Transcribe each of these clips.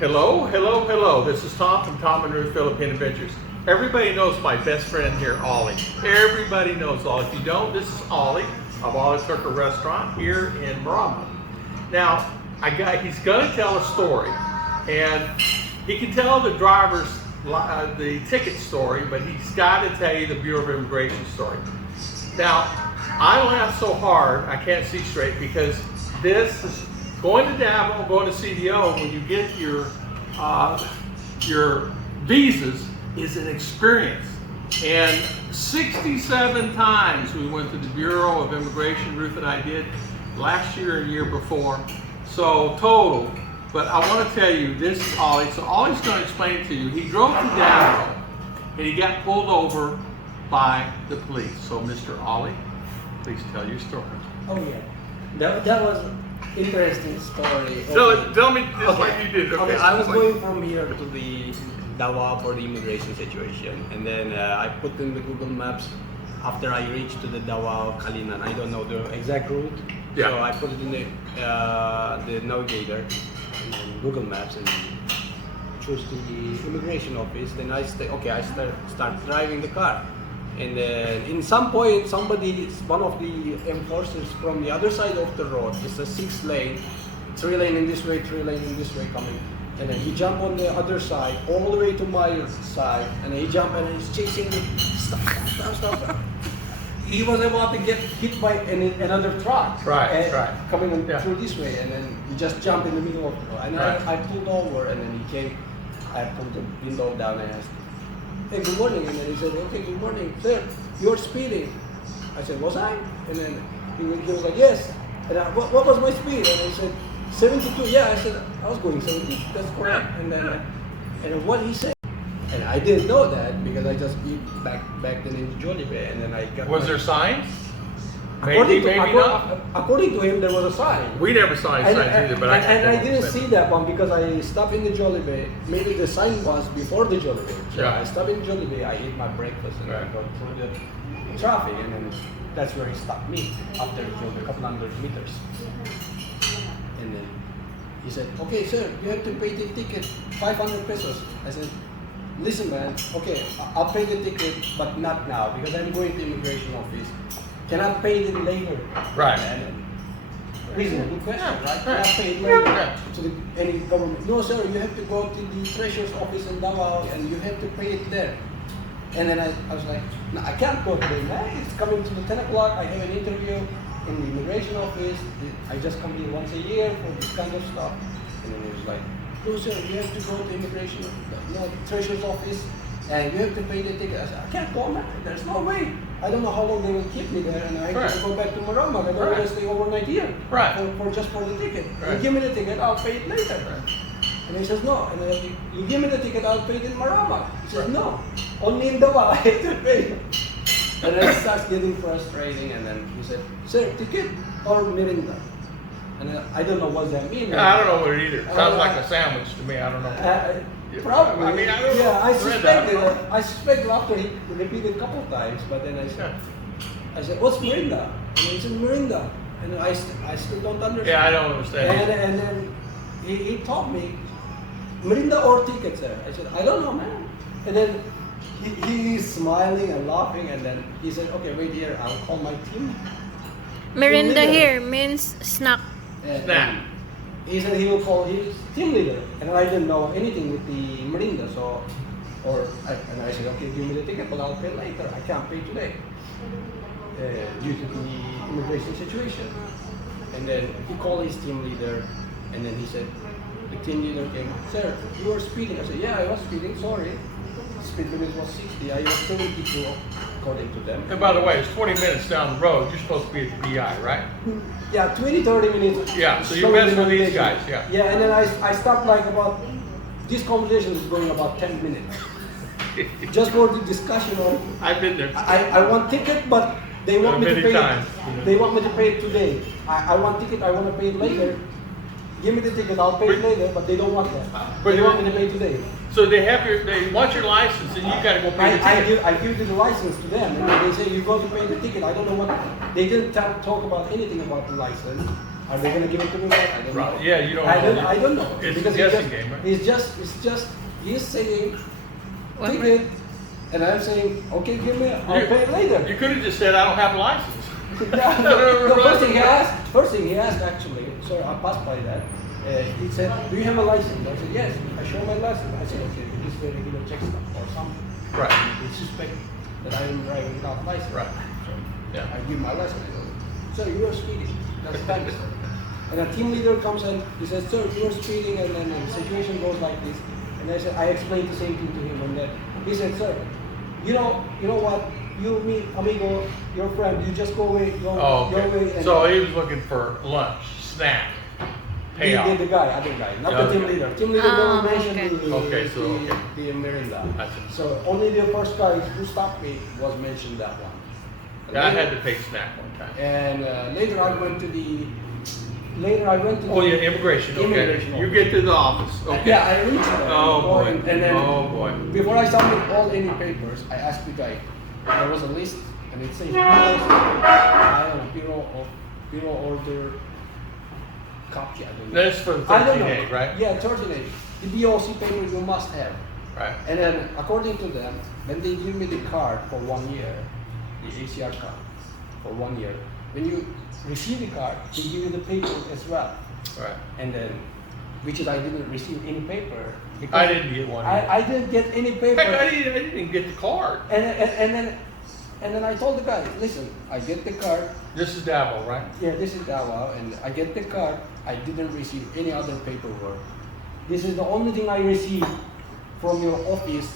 Hello, hello, hello. This is Tom from Tom and Ruth Philippine Adventures. Everybody knows my best friend here, Ollie. Everybody knows Ollie. If you don't, this is Ollie of Ollie Turker Restaurant here in Marama. Now, he's going to tell a story, and he can tell the driver's the ticket story, but he's got to tell you the Bureau of Immigration story. Now, I laugh so hard I can't see straight because this is going to Davao, going to CDO when you get your visas is an experience. And 67 times we went to the Bureau of Immigration, Ruth and I did, last year and year before. So total. But I want to tell you, this is Ollie. So Ollie's going to explain it to you. He drove to Davao and he got pulled over by the police. So Mr. Ollie, please tell your story. Oh yeah, that was interesting story. Tell me just like you did. Okay, I was going from here to the Davao for the immigration situation, and then I put in the Google Maps. After I reached to the Davao Kalinan, I don't know the exact route, so I put it in the navigator and then Google Maps and choose the immigration office. Then I start driving the car. And then in some point, one of the enforcers from the other side of the road, it's a 6-lane, 3-lane in this way, 3-lane in this way coming. And then he jumped on the other side, all the way to my side, and he jumped and he's chasing me. Stop. He was about to get hit by another truck. Right. Coming through this way, and then he just jumped in the middle of the road. And I pulled over, and then he came, I pulled the window down and I asked, "Hey, good morning." And then he said, "Okay, good morning, sir. You're speeding." I said, "Was I?" And then he was like, "Yes." And what was my speed? And I said, 72. Yeah, I said, I was going 70. That's correct. And then, and what he said, and I didn't know that because I just beat back then in Jollibee, and then I got. Was there signs? Maybe not. According to him, there was a sign. We never saw any signs either, but I didn't see that one because I stopped in the Jollibee. Maybe the sign was before the Jollibee. So I stopped in Jollibee, I ate my breakfast, and I got through the traffic, and then that's where he stopped me after the Jollibee, a couple hundred meters. And then he said, "Okay, sir, you have to pay the ticket, 500 pesos." I said, "Listen, man, okay, I'll pay the ticket, but not now because I'm going to immigration office. Can I pay it later?" Right. Reasonable question, right? Can I pay it later to any government? "No, sir, you have to go to the treasurer's office in Davao and you have to pay it there." And then I was like, "No, I can't go today, man. It's coming to the 10 o'clock. I have an interview in the immigration office. I just come here once a year for this kind of stuff." And then he was like, "No, sir, you have to go to immigration, treasurer's office, and you have to pay the ticket." I said, "I can't go, man. There's no way. I don't know how long they will keep me there, and I have to go back to Marama. I don't want to stay overnight here for the ticket. You give me the ticket, I'll pay it later." And he says, "No." And then you give me the ticket, I'll pay it in Marama. He says, "No, only in Davao I have to pay." And then it starts getting frustrating, and then he said, "Sir, ticket or Mirinda?" And then, I don't know what that means. I don't know what it either. Sounds like a sandwich to me. I don't know. Probably. I mean, I don't know. I suspected after he repeated a couple times, but then I said, "What's Mirinda?" And he said, "Mirinda." And I still don't understand. Yeah, I don't understand. And then he taught me, "Mirinda or ticket, sir?" I said, "I don't know, man." And then he's smiling and laughing, and then he said, "Okay, wait here, I'll call my team." Mirinda here means snack. Snack. He said he will call his team leader, and I didn't know anything with the Mirinda, and I said, "Okay, give me the ticket, but I'll pay later. I can't pay today due to the immigration situation." And then he called his team leader, and then he said, the team leader came, "Sir, you were speeding." I said, "Yeah, I was speeding. Sorry. Speed limit was 60. I was 72 according to them." And by the way, it's 20 minutes down the road. You're supposed to be at the PI, right? Yeah, 20-30 minutes. Yeah, so you're messing with these guys, yeah. Yeah, and then I stopped this conversation is going about 10 minutes. Just for the discussion on. I've been there. I want ticket, but they want me to pay it. They want me to pay it today. I want ticket, I want to pay it later. Give me the ticket, I'll pay it later, but they don't want that. But they want me to pay today. So they want your license, and you got to go pay the ticket. I give the license to them, and they say you go to pay the ticket. I don't know what they didn't talk about anything about the license. Are they gonna give it to me back? I don't know. Right. Yeah, you don't I know. don't, I don't know. It's a Because guessing game, right? It's just, he's saying, What take it, and I'm saying, okay, give me, I'll pay it later. You could have just said, I don't have a license. Yeah, no, first thing he asked actually, so I passed by that. He said, do you have a license? I said, yes. I show my license. I said, okay, this is a regular check stop or something. Right. They suspect that I am driving without license. Right. So Yeah. I give my license. I go, sir, you are speeding. That's thanks. And a team leader comes and he says, sir, you are speeding, and then the situation goes like this. And I said, I explained the same thing to him, and then he said, sir, you know what? You, me, amigo, your friend, you just go away, go Oh, your way. okay. And So he was looking for lunch, snack, payoff. the guy, other guy, not Yeah, the team okay. leader. Team leader never mentioned okay. Okay, so, okay. the Miranda. I see. So only the first guy who stopped me was mentioned that one. And Yeah, I later- had to pay snack one time. And later I went to the. Later I went to. Oh, yeah, immigration, okay. Immigration You office. get to the office, okay. Yeah, I reached there. Oh, boy. And then Oh, boy. before I submit all any papers, I asked the guy. There was a list, and it says file bureau order copy. I don't know. That's for the I don't 13A, know. right? Yeah, 13A. The BOC paper you must have. Right. And then according to them, then they give me the card for 1 year, the ACR card for 1 year. When you receive the card, they give you the paper as well. Right. And then, which is I didn't receive any paper. because I didn't get one. I didn't get any paper. Heck, I didn't get the card. And then I told the guy, listen, I get the card. This is Davao, right? Yeah, this is Davao, and I get the card. I didn't receive any other paperwork. This is the only thing I received from your office.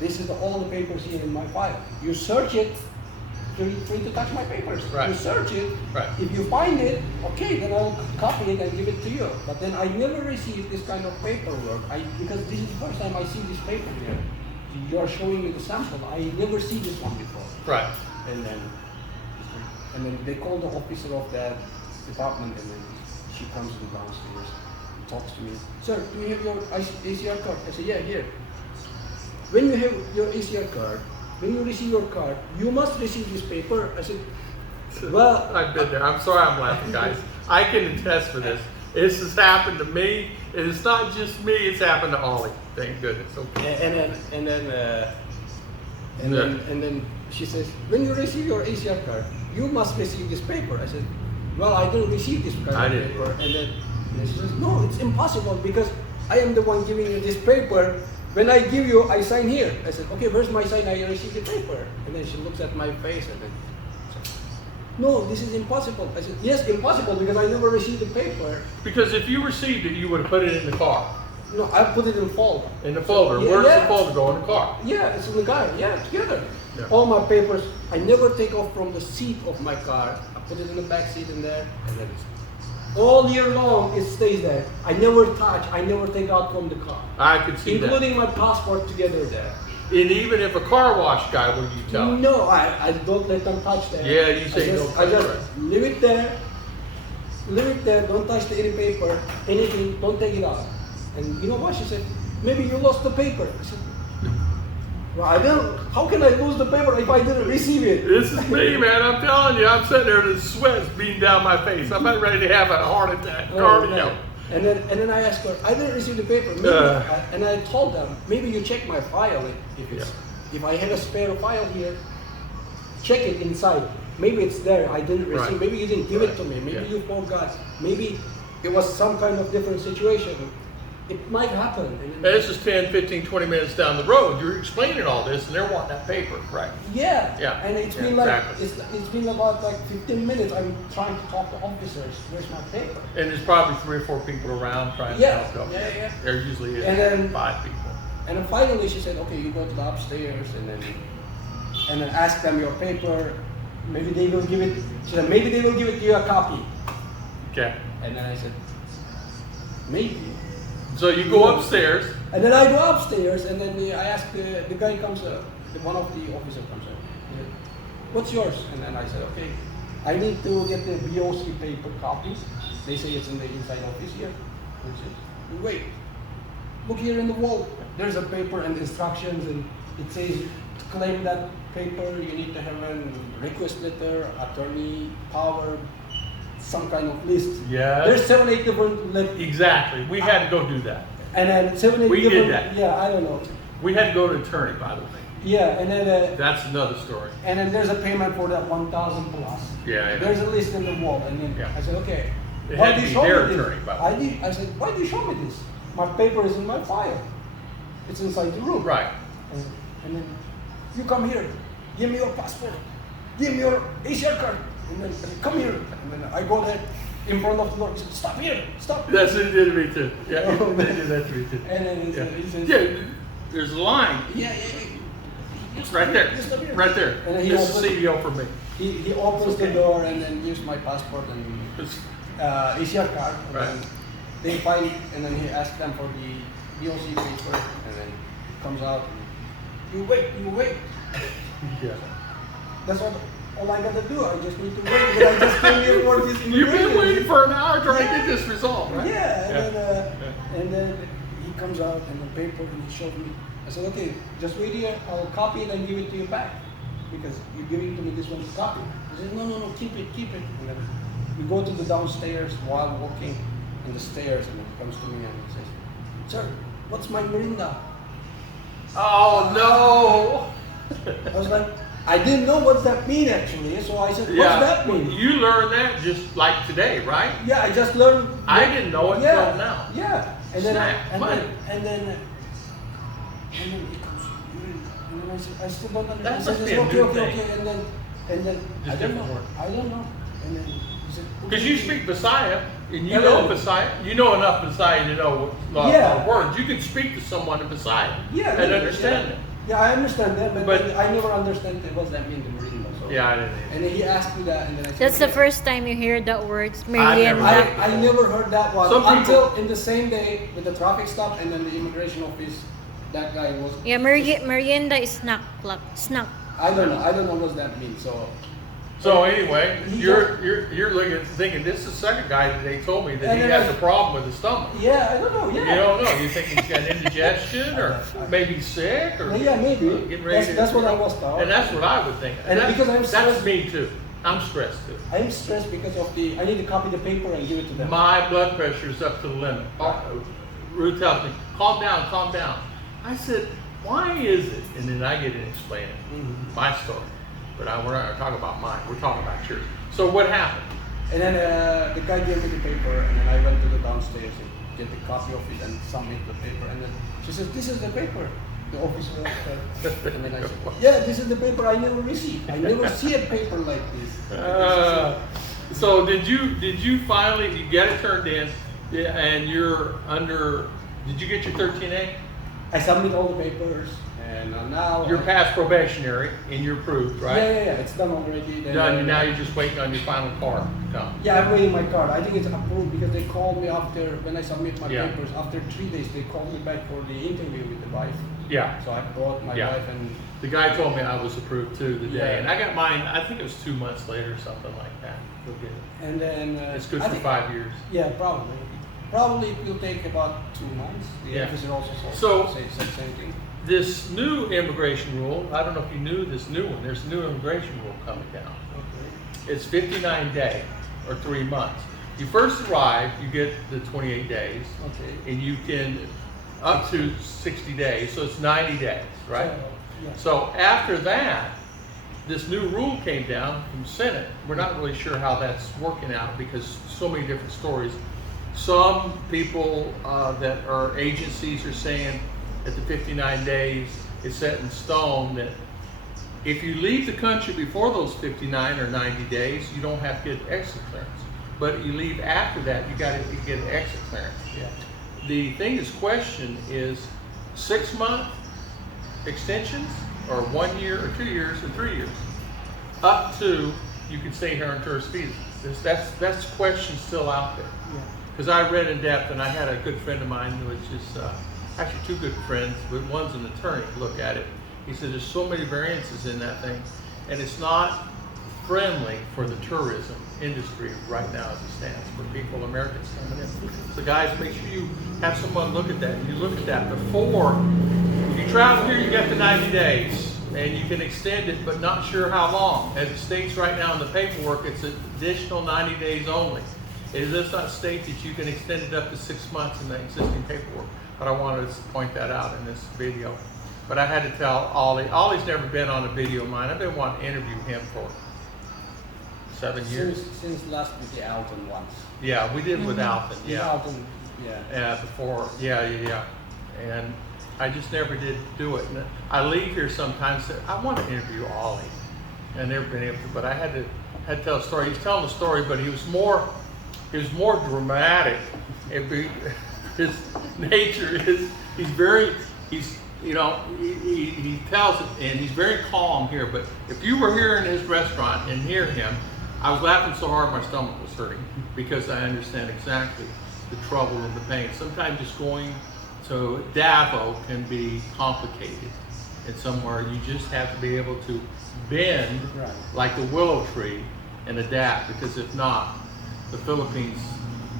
This is all the papers here in my file. You search it, free to touch my papers. Right. You search it. Right. If you find it, okay, then I'll copy it and give it to you. But then I never received this kind of paperwork. Because this is the first time I see this paper here. You are showing me the sample. I never see this one before. Right. And then they call the officer of that department, and then she comes to the downstairs, talks to me. Sir, do you have your ACR card? I said, yeah, here. When you have your ACR card, when you receive your card, you must receive this paper. I said, well, I've been there. I'm sorry I'm laughing, guys. I can attest for this. This has happened to me. And it's not just me, it's happened to Ollie. Thank goodness. Okay. and then she says, when you receive your ACR card, you must receive this paper. I said, well, I didn't receive this kind I of didn't. paper. And then she says, no, it's impossible because I am the one giving you this paper. When I give you, I sign here. I said, okay, where's my sign? I received the paper. And then she looks at my face and then, no, this is impossible. I said, yes, impossible because I never received the paper. Because if you received it, you would have put it in the car. No, I put it in folder. In the folder. Yeah, Where's yeah. the folder go in the car? Yeah, it's in the car. Yeah, together. Yeah. All my papers, I never take off from the seat of my car. I put it in the back seat in there, and then all year long it stays there. I never touch. I never take out from the car, I could see including my passport together there. that. And even if a car wash guy, will you tell him? No, I don't let them touch that. Yeah, you say I no just touch, leave it there. Leave it there. Don't touch any paper, anything. Don't take it out. And you know what? She said, maybe you lost the paper. I said, well, I don't. How can I lose the paper if I didn't receive it? This is me, man. I'm telling you. I'm sitting there, the sweat's beating down my face. I'm about ready to have a heart attack. Oh, Cardio. no. And then I asked her, I didn't receive the paper. Maybe, and I told them, maybe you check my file. If I had a spare file here, check it inside. Maybe it's there. I didn't receive. Right. Maybe you didn't give it to me. Maybe Yeah. you forgot. Maybe it was some kind of different situation. It might happen. And this is 10, 15, 20 minutes down the road. You're explaining all this, and they're wanting that paper, right? Yeah. Yeah. And it's Yeah, been like exactly. it's been about like 15 minutes. I'm trying to talk to officers. Where's my paper? And there's probably 3 or 4 people around trying Yeah, to help you. yeah. There usually is And then- 5 people. And then finally she said, okay, you go to the upstairs and then ask them your paper. Maybe they will give it. She said, maybe they will give it to you a copy. Okay. And then I said, maybe. So you go upstairs. And then I go upstairs, and then I ask the guy comes up, one of the officers comes up. He said, what's yours? And then I said, okay, I need to get the BOC paper copy. They say it's in the inside office here. I said, wait, look here in the wall. There's a paper and instructions, and it says to claim that paper, you need to have a request letter, attorney power, some kind of list. Yes. There's 7-8 different Exactly. We had to go do that. and then 7-8 We did different. that. Yeah, I don't know. We had to go to attorney, by the way. Yeah, and then That's another story. there's a payment for that 1,000 plus. Yeah. There's a list in the wall, and then Yeah. I said, okay. It Why had do to you be show their me this? attorney, by the way. I said, why do you show me this? My paper is in my file. It's inside the room. Right. And then you come here, give me your passport, give me your ACR card, and then come here. And then I go there in front of the door. He said, stop here, stop. That's what it did to me too. Yeah, Oh, they did that to me too. And then he Yeah. says, Yeah, there's a line yeah. right there, Just stop here. right there. And then he This is opens- CDO for me. He opens Okay. the door and then gives my passport and It's- ACR card. And Right. then they find, and then he asks them for the BOC paper, and then it comes out. You wait. Yeah. That's all I gotta do. I just need to wait because I just came here for this. You've been immigration. waiting for an hour trying to get this resolved, right? Yeah, and then he comes out and the paper and he showed me. I said, okay, just wait here. I'll copy it and give it to you back because you're giving to me this one to copy. He said, no, keep it. And then we go to the downstairs while walking in the stairs, and he comes to me and he says, sir, what's my Mirinda? Oh no! I was like, I didn't know what that mean actually, so I said, what's that mean? You learned that just like today, right? Yeah, I just learned. I didn't know it until now. Yeah, and then Snap, and funny. then and then it comes. And then I said, I still don't understand. That must He be says, a new okay, thing. and then Just I don't different know. word. I don't know. And then he said, Because okay. you speak Visaya, and you Yeah, know yeah. Visaya, you know enough Visaya to know what Yeah. words. You can speak to someone in Visaya Yeah, and yeah, understand yeah. it. Yeah, I understand that, but But- I never understand what that mean, the Merino. So. Yeah, I didn't. And then he asked me that, and then I said, That's the okay. first time you hear that words, never merienda. heard it. I never heard that one Some people- until in the same day with the traffic stop and then the immigration office. That guy was. Yeah, merienda is snack. I don't know what that means. So anyway, He you're looking thinking this is the second guy that they told me that And he then has I- a problem with his stomach. Yeah, I don't know. Yeah. You don't know. You think he's got indigestion or maybe sick or Yeah, maybe. getting ready That's what I was taught. And that's what I would think. And that's, because I'm that's stressed- me too. I'm stressed too. I'm stressed because of I need to copy the paper and give it to them. My blood pressure is up to the limit. Ruth tells me, calm down. I said, why is it? And then I get to explain it, my story. But we're not talking about mine. We're talking about yours. So what happened? And then the guy gave me the paper, and then I went to the downstairs and get the copy of it and submit the paper. And then she says, "This is the paper." The officer said, and then I said, "Yeah, this is the paper I never received. I never see a paper like this." So did you finally you get it turned in, and you're under? Did you get your 13A? I submit all the papers, and now You're past probationary, and you're approved, right? Yeah, it's done already. Then Done. And now you're just waiting on your final card to come. Yeah, I'm waiting my card. I think it's approved because they called me after when I submit my Yeah. papers. After 3 days, they called me back for the interview with the wife. Yeah. So I brought my Yeah. wife and The guy told me I was approved too the day, Yeah. and I got mine. I think it was 2 months later, something like that. We'll get it. and then It's good I for think- 5 years. Yeah, probably. Probably it will take about 2 months. The Yeah. officer also So- said same thing. This new immigration rule, I don't know if you knew this new one. There's a new immigration rule coming down. Okay. It's 59 day or 3 months. You first arrive, you get the 28 days, Okay. and you can up to 60 days, so it's 90 days, right? Yeah. So after that, this new rule came down from Senate. We're not really sure how that's working out because so many different stories. Some people that are agencies are saying that the 59 days is set in stone, that if you leave the country before those 59 or 90 days, you don't have to get exit clearance. But you leave after that, you get an exit clearance. Yeah. The thing that's questioned is 6-month extensions, or 1 year, or 2 years, or 3 years. Up to you can stay here on tourist visa. That's question still out there. Yeah. Because I read in depth, and I had a good friend of mine, which is actually 2 good friends, but one's an attorney, look at it. He said there's so many variances in that thing, and it's not friendly for the tourism industry right now as it stands, for people, Americans coming in. So guys, make sure you have someone look at that. You look at that before, if you travel here, you got the 90 days. and you can extend it, but not sure how long. As it states right now in the paperwork, it's an additional 90 days only. It does not state that you can extend it up to 6 months in the existing paperwork, but I wanted to point that out in this video. But I had to tell Ollie. Ollie's never been on a video of mine. I've been wanting to interview him for 7 years. Since last with the Alton once. Yeah, we did with Alton. The Yeah. Alton, yeah. Before, yeah. And I just never did do it. And I leave here sometimes and say, I want to interview Ollie. And never been able to, but I had to tell a story. He's telling the story, but he was more dramatic. His nature is, he tells it, and he's very calm here, but if you were here in his restaurant and hear him, I was laughing so hard my stomach was hurting, because I understand exactly the trouble and the pain. Sometimes just going to Davao can be complicated, and somewhere you just have to be able to bend like the willow tree and adapt, because if not, the Philippines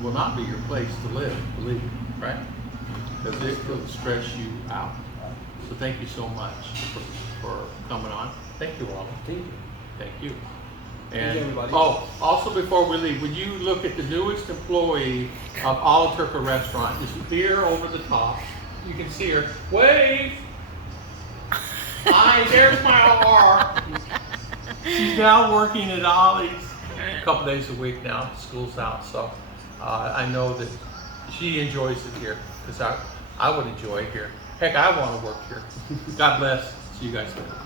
will not be your place to live, believe me, right? Because it will stress you out. So thank you so much for coming on. Thank you, Ollie. Thank you. Thank you. Thank you, everybody. Also before we leave, would you look at the newest employee of Ala Turca Restaurant? Just here over the top. You can see her. Wave! Hi, there's my R. She's now working at Ollie's a couple days a week now. School's out, so I know that she enjoys it here, because I would enjoy it here. Heck, I want to work here. God bless. See you guys later.